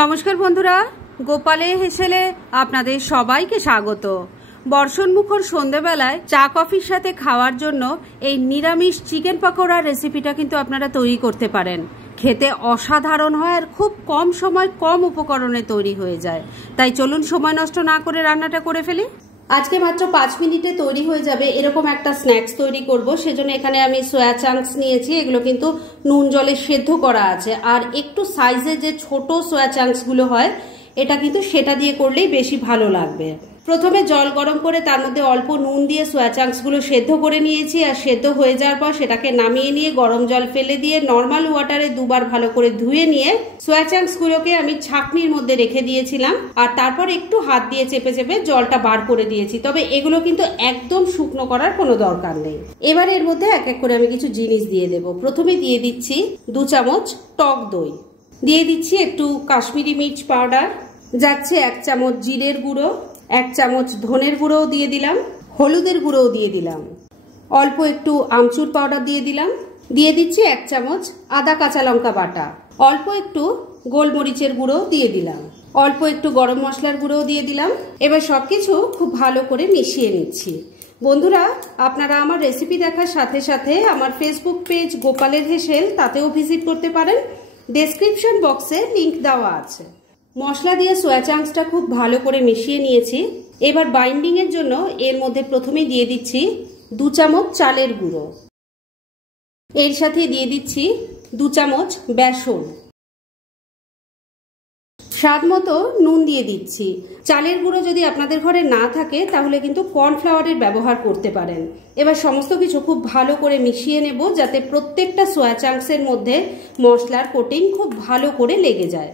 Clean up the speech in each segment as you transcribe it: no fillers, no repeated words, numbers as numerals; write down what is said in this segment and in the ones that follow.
নমস্কার বন্ধুরা, গোপালে হেসেলে আপনাদের সবাইকে স্বাগত। বর্ষণমুখর সন্ধেবেলায় চা কফির সাথে খাওয়ার জন্য এই নিরামিষ চিকেন পকোড়া রেসিপিটা কিন্তু আপনারা তৈরি করতে পারেন। খেতে অসাধারণ হয় আর খুব কম সময় কম উপকরণে তৈরি হয়ে যায়। তাই চলুন সময় নষ্ট না করে রান্নাটা করে ফেলি। আজকে মাত্র 5 মিনিটে তৈরি হয়ে যাবে এরকম একটা স্ন্যাক্স তৈরি করব। সেজন্য এখানে আমি সোয়া চাংস নিয়েছি। এগুলো কিন্তু নুন জলে সেদ্ধ করা আছে। আর একটু সাইজে যে ছোট সোয়া চাংসগুলো হয় এটা কিন্তু সেটা দিয়ে করলেই বেশি ভালো লাগবে। প্রথমে জল গরম করে তার মধ্যে অল্প নুন দিয়ে সোয়া চাংসগুলো সেদ্ধ করে নিয়েছি। আর সেদ্ধ হয়ে যাওয়ার পর সেটাকে নামিয়ে নিয়ে গরম জল ফেলে দিয়ে নর্মাল ওয়াটারে দুবার ভালো করে ধুয়ে নিয়ে সোয়া চাংসগুলোকে আমি ছাঁকনির মধ্যে রেখে দিয়েছিলাম। আর তারপর একটু হাত দিয়ে চেপে চেপে জলটা বার করে দিয়েছি। তবে এগুলো কিন্তু একদম শুকনো করার কোনো দরকার নেই। এবার এর মধ্যে এক এক করে আমি কিছু জিনিস দিয়ে দেব। প্রথমে দিয়ে দিচ্ছি 2 চামচ টক দই, দিয়ে দিচ্ছি একটু কাশ্মীরি মির্চ পাউডার, যাচ্ছে 1 চামচ জিরের গুঁড়ো, 1 চামচ ধনের গুঁড়োও দিয়ে দিলাম, হলুদের গুঁড়োও দিয়ে দিলাম, অল্প একটু আমচুর পাউডার দিয়ে দিলাম, দিয়ে দিচ্ছি 1 চামচ আদা কাঁচা লঙ্কা বাটা, অল্প একটু গোলমরিচের গুঁড়োও দিয়ে দিলাম, অল্প একটু গরম মশলার গুঁড়োও দিয়ে দিলাম। এবার সবকিছু খুব ভালো করে মিশিয়ে নিচ্ছি। বন্ধুরা, আপনারা আমার রেসিপি দেখার সাথে সাথে আমার ফেসবুক পেজ গোপালের হেসেল তাতেও ভিজিট করতে পারেন। ডেসক্রিপশন বক্সে লিংক দেওয়া আছে। মশলা দিয়ে সোয়া চাংসটা খুব ভালো করে মিশিয়ে নিয়েছি। এবার বাইন্ডিং এর জন্য এর মধ্যে প্রথমেই দিয়ে দিচ্ছি 2 চামচ চালের গুঁড়ো, এর সাথে দিয়ে দিচ্ছি 2 চামচ বেসন, স্বাদ মতো নুন দিয়ে দিচ্ছি। চালের গুঁড়ো যদি আপনাদের ঘরে না থাকে তাহলে কিন্তু কর্নফ্লাওয়ারের ব্যবহার করতে পারেন। এবার সমস্ত কিছু খুব ভালো করে মিশিয়ে নেব যাতে প্রত্যেকটা সোয়া চাংসের মধ্যে মশলার কোটিং খুব ভালো করে লেগে যায়।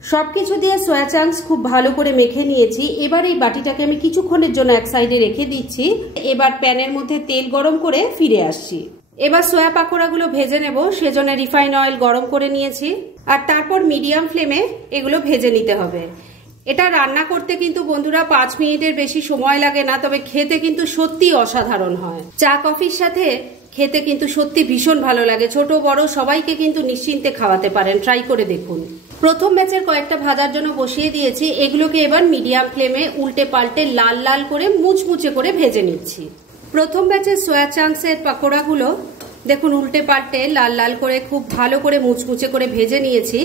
সবকিছু দিয়ে সোয়া চাংস খুব ভালো করে মেখে নিয়েছি। এবার এই বাটিটাকে আমি কিছুক্ষণের জন্য এক সাইডে রেখে দিচ্ছি। এবার প্যানের মধ্যে তেল গরম করে ফিরে আসছি। এবার সোয়া পাকোড়াগুলো ভেজে নেব। সেজন্য রিফাইন অয়েল গরম করে নিয়েছি। আর তারপর মিডিয়াম ফ্লেমে এগুলো ভেজে নিতে হবে। এটা রান্না করতে কিন্তু বন্ধুরা 5 মিনিটের বেশি সময় লাগে না, তবে খেতে কিন্তু সত্যি অসাধারণ হয়। চা কফির সাথে খেতে কিন্তু সত্যি ভীষণ ভালো লাগে। ছোট বড় সবাইকে কিন্তু নিশ্চিন্তে খাওয়াতে পারেন। ট্রাই করে দেখুন। প্রথম ব্যাচের কয়েকটা ভাজার জন্য বসিয়ে দিয়েছি। এগুলোকে এবার মিডিয়াম ফ্লেমে উল্টে পাল্টে লাল লাল করে মুচমুচে করে ভেজে নিচ্ছি। প্রথম ব্যাচের সোয়া চাংসের পকোড়াগুলো দেখুন উল্টে পাল্টে লাল লাল করে খুব ভালো করে মুচমুচে করে ভেজে নিয়েছি।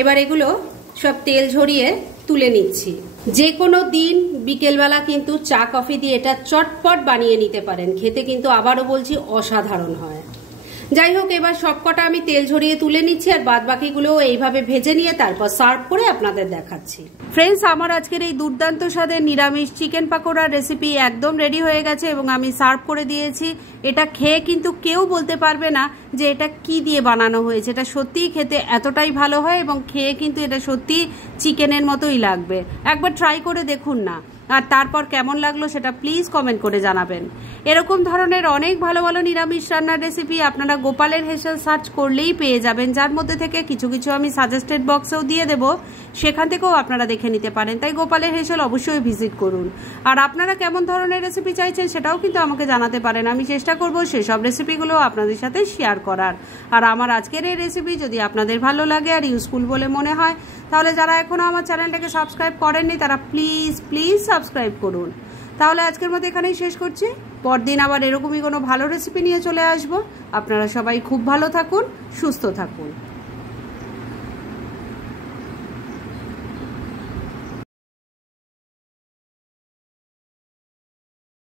এবার এগুলো সব তেল ঝরিয়ে তুলে নিচ্ছি। যে কোনো দিন বিকেলবেলা কিন্তু চা কফি দিয়ে এটা চটপট বানিয়ে নিতে পারেন। খেতে কিন্তু আবারও বলছি অসাধারণ হয়। যাই হোক, এবার সবকটা আমি তেল ঝরিয়ে তুলে নিচ্ছি আর বাদ বাকিগুলো এইভাবে ভেজে নিয়ে তারপর সার্ভ করে আপনাদের দেখাচ্ছি। ফ্রেন্ডস, আমার আজকের এই দুর্দান্ত স্বাদের নিরামিষ চিকেন পাকোড়ার রেসিপি একদম রেডি হয়ে গেছে এবং আমি সার্ভ করে দিয়েছি। এটা খেয়ে কিন্তু কেউ বলতে পারবে না যে এটা কি দিয়ে বানানো হয়েছে। এটা সত্যিই খেতে এতটাই ভালো হয় এবং খেয়ে কিন্তু এটা সত্যি চিকেনের মতোই লাগবে। একবার ট্রাই করে দেখুন না, আর তারপর কেমন লাগলো সেটা প্লিজ কমেন্ট করে জানাবেন। এরকম ধরনের অনেক ভালো ভালো নিরামিষ রান্নার রেসিপি আপনারা গোপালের হেসেল সার্চ করলেই পেয়ে যাবেন, যার মধ্যে থেকে কিছু কিছু আমি সাজেস্টেড বক্সেও দিয়ে দেব, সেখান থেকেও আপনারা দেখে নিতে পারেন। তাই গোপালের হেসেল অবশ্যই ভিজিট করুন। আর আপনারা কেমন ধরনের রেসিপি চাইছেন সেটাও কিন্তু আমাকে জানাতে পারেন। আমি চেষ্টা করব সেসব রেসিপিগুলো আপনাদের সাথে শেয়ার করার। আর আমার আজকের এই রেসিপি যদি আপনাদের ভালো লাগে আর ইউজফুল বলে মনে হয় তাহলে যারা এখনও আমার চ্যানেলটাকে সাবস্ক্রাইব করেননি তারা প্লিজ প্লিজ সাবস্ক্রাইব করুন। তাহলে আজকের মতো এখানেই শেষ করছি। পরদিন আবার এরকমই কোনো ভালো রেসিপি নিয়ে চলে আসবো। আপনারা সবাই খুব ভালো থাকুন, সুস্থ থাকুন।